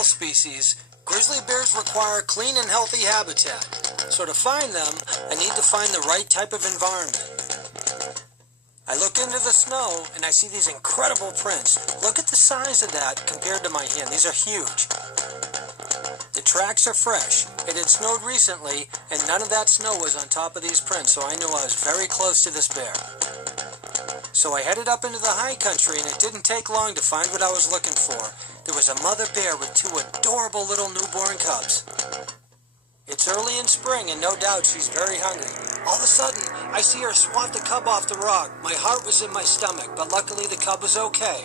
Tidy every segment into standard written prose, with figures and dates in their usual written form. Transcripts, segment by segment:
all species, grizzly bears require clean and healthy habitat. So to find them, I need to find the right type of environment. I look into the snow and I see these incredible prints. Look at the size of that compared to my hand. These are huge. The tracks are fresh. It had snowed recently and none of that snow was on top of these prints, so I knew I was very close to this bear. So I headed up into the high country and it didn't take long to find what I was looking for. There was a mother bear with two adorable little newborn cubs. It's early in spring and no doubt she's very hungry. All of a sudden, I see her swat the cub off the rock. My heart was in my stomach, but luckily the cub was okay.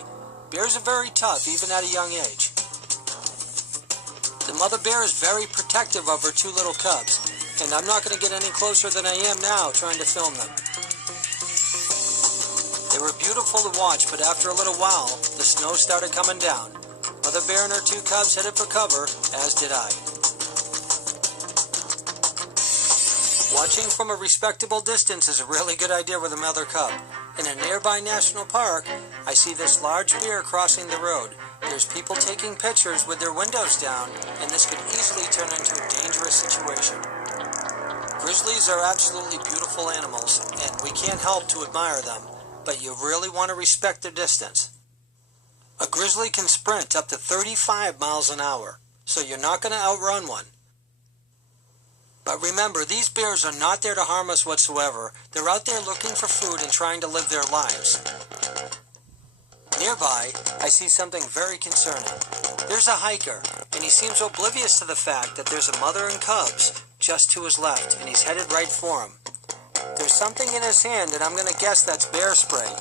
Bears are very tough, even at a young age. The mother bear is very protective of her two little cubs, and I'm not going to get any closer than I am now trying to film them. They were beautiful to watch, but after a little while, the snow started coming down. Mother bear and her two cubs headed for cover, as did I. Watching from a respectable distance is a really good idea with a mother cub. In a nearby national park, I see this large bear crossing the road. There's people taking pictures with their windows down, and this could easily turn into a dangerous situation. Grizzlies are absolutely beautiful animals, and we can't help to admire them, but you really want to respect their distance. A grizzly can sprint up to 35 miles an hour, so you're not going to outrun one. But remember, these bears are not there to harm us whatsoever. They're out there looking for food and trying to live their lives. Nearby, I see something very concerning. There's a hiker, and he seems oblivious to the fact that there's a mother and cubs just to his left, and he's headed right for him. There's something in his hand, and I'm going to guess that's bear spray.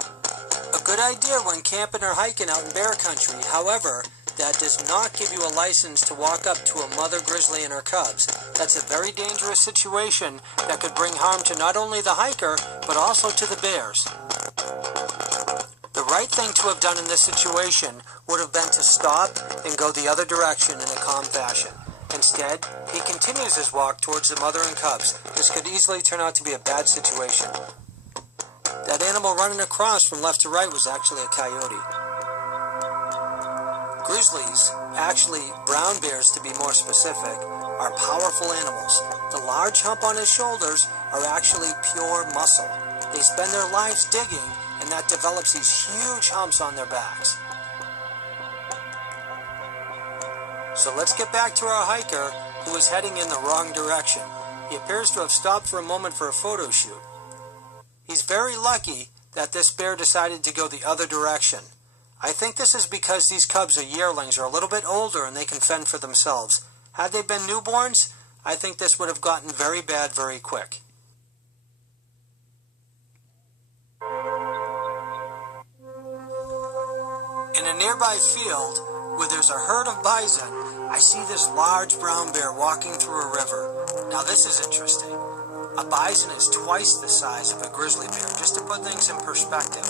A good idea when camping or hiking out in bear country. However, that does not give you a license to walk up to a mother grizzly and her cubs. That's a very dangerous situation that could bring harm to not only the hiker, but also to the bears. The right thing to have done in this situation would have been to stop and go the other direction in a calm fashion. Instead, he continues his walk towards the mother and cubs. This could easily turn out to be a bad situation. That animal running across from left to right was actually a coyote. Grizzlies, actually brown bears to be more specific, are powerful animals. The large hump on his shoulders are actually pure muscle. They spend their lives digging, and that develops these huge humps on their backs. So let's get back to our hiker, who is heading in the wrong direction. He appears to have stopped for a moment for a photo shoot. He's very lucky that this bear decided to go the other direction. I think this is because these cubs or yearlings are a little bit older and they can fend for themselves. Had they been newborns, I think this would have gotten very bad very quick. In a nearby field, where there's a herd of bison, I see this large brown bear walking through a river. Now this is interesting. A bison is twice the size of a grizzly bear, just to put things in perspective.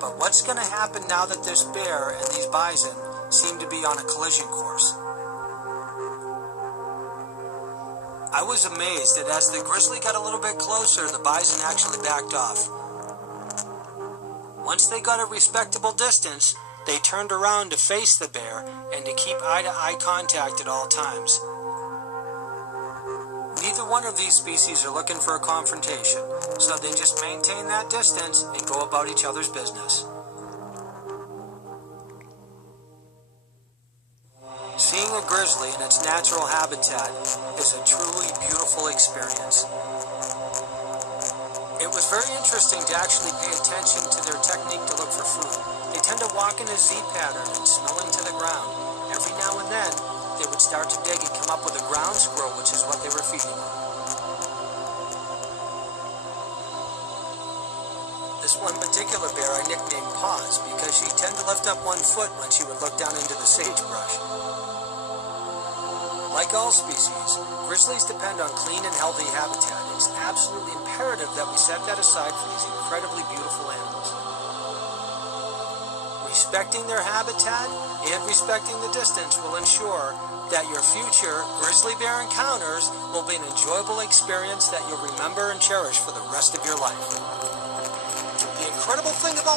But what's going to happen now that this bear and these bison seem to be on a collision course? I was amazed that as the grizzly got a little bit closer, the bison actually backed off. Once they got a respectable distance, they turned around to face the bear and to keep eye-to-eye contact at all times. Neither one of these species are looking for a confrontation, so they just maintain that distance and go about each other's business. Seeing a grizzly in its natural habitat is a truly beautiful experience. It was very interesting to actually pay attention to their technique to look for food. They tend to walk in a Z pattern and smelling to the ground. Every now and then, they would start to dig and come up with a ground squirrel, which is what they were feeding on. This one particular bear I nicknamed Paws because she'd tend to lift up one foot when she would look down into the sagebrush. Like all species, grizzlies depend on clean and healthy habitat. It's absolutely imperative that we set that aside for these incredibly beautiful animals. Respecting their habitat and respecting the distance will ensure that your future grizzly bear encounters will be an enjoyable experience that you'll remember and cherish for the rest of your life. The incredible thing about